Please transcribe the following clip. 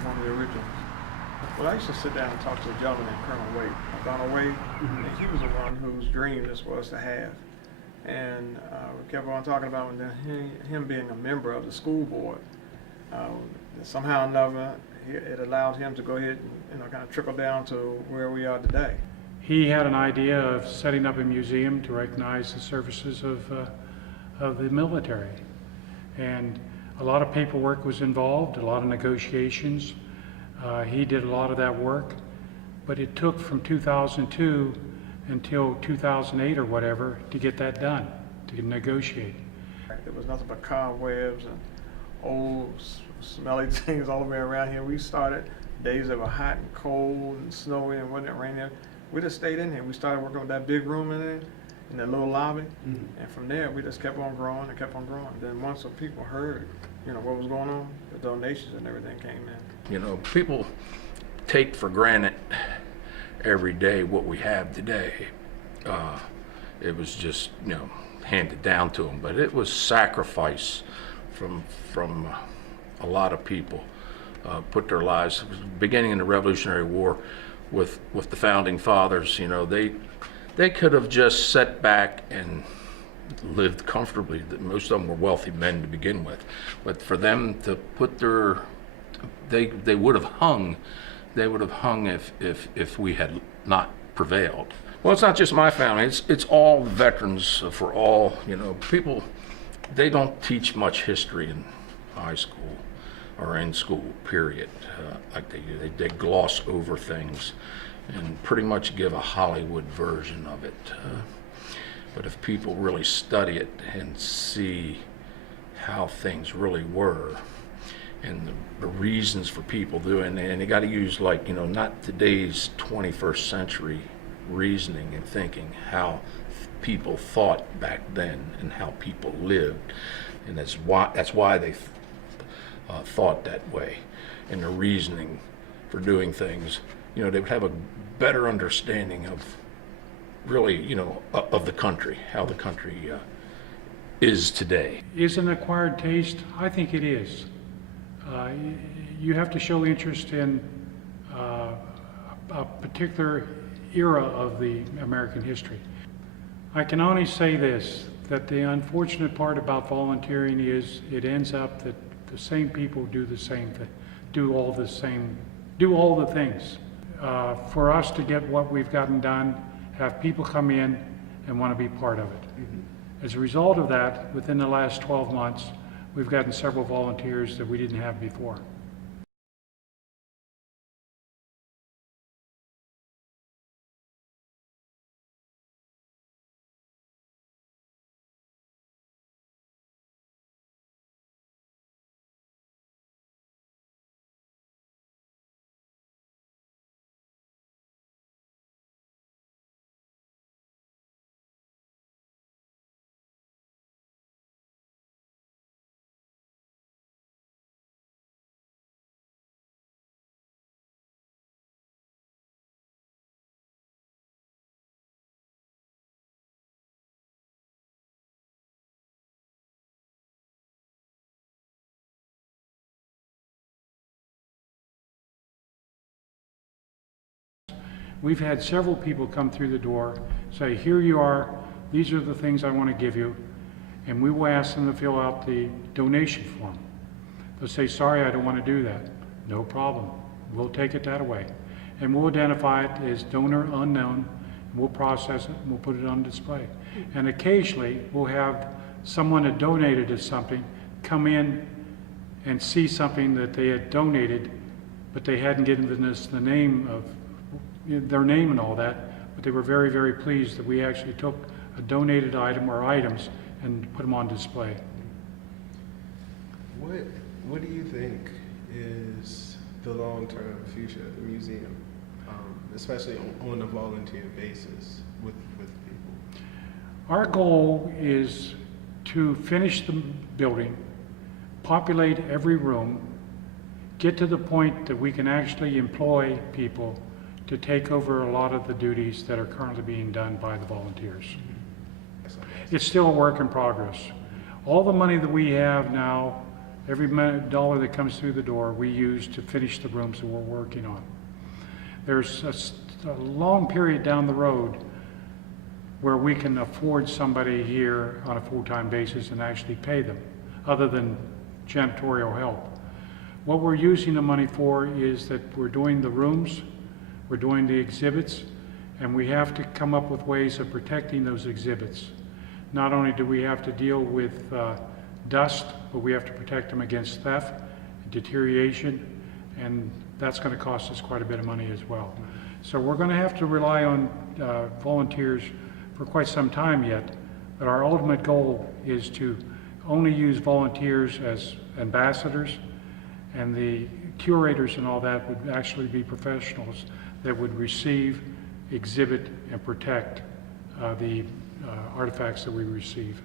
was one of the originals. Well, I used to sit down and talk to a gentleman named Colonel Wade, Donald Wade, and he was the one whose dream this was to have. And we kept on talking about him being a member of the school board. Somehow or another, it allowed him to go ahead and kind of trickle down to where we are today. He had an idea of setting up a museum to recognize the services of the military. And a lot of paperwork was involved, a lot of negotiations. He did a lot of that work, but it took from 2002 until 2008 or whatever to get that done, to negotiate. There was nothing but cobwebs and old smelly things all the way around here. We started days that were hot and cold and snowy and wasn't raining. We just stayed in here. We started working with that big room in there, in that little lobby, and from there we just kept on growing and kept on growing. Then once the people heard, what was going on, the donations and everything came in. People take for granted every day what we have today. It was just, handed down to them, but it was sacrifice from a lot of people. Put their lives, beginning in the Revolutionary War with the founding fathers, they could have just sat back and lived comfortably. Most of them were wealthy men to begin with, but for them to put they would have hung. They would have hung if we had not prevailed. Well, it's not just my family. It's all veterans for all. People. They don't teach much history in high school or in school. Period. Like they do. They gloss over things and pretty much give a Hollywood version of it. But if people really study it and see how things really were, and the reasons for people doing it, and you got to use not today's 21st century reasoning and thinking, how people thought back then and how people lived, and that's why they thought that way, and the reasoning for doing things. They would have a better understanding of really, of the country, how the country is today. Is an acquired taste? I think it is. You have to show interest in a particular era of the American history. I can only say this, that the unfortunate part about volunteering is it ends up that the same people do the same thing, do all the things. For us to get what we've gotten done, have people come in and want to be part of it. As a result of that, within the last 12 months, we've gotten several volunteers that we didn't have before. We've had several people come through the door, say, here you are, these are the things I want to give you, and we will ask them to fill out the donation form. They'll say, sorry, I don't want to do that. No problem. We'll take it that way. And we'll identify it as donor unknown, and we'll process it, and we'll put it on display. And occasionally, we'll have someone that donated us something come in and see something that they had donated, but they hadn't given us the name of their name and all that, but they were very, very pleased that we actually took a donated item or items and put them on display. What do you think is the long-term future of the museum, especially on a volunteer basis with people? Our goal is to finish the building, populate every room, get to the point that we can actually employ people to take over a lot of the duties that are currently being done by the volunteers. It's still a work in progress. All the money that we have now Every dollar that comes through the door, we use to finish the rooms that we're working on. There's a long period down the road where we can afford somebody here on a full-time basis and actually pay them, other than janitorial help. What we're using the money for is that we're doing the rooms, we're doing the exhibits, and we have to come up with ways of protecting those exhibits. Not only do we have to deal with dust, but we have to protect them against theft, deterioration, and that's going to cost us quite a bit of money as well. So we're going to have to rely on volunteers for quite some time yet, but our ultimate goal is to only use volunteers as ambassadors, and the curators and all that would actually be professionals that would receive, exhibit, and protect the artifacts that we receive.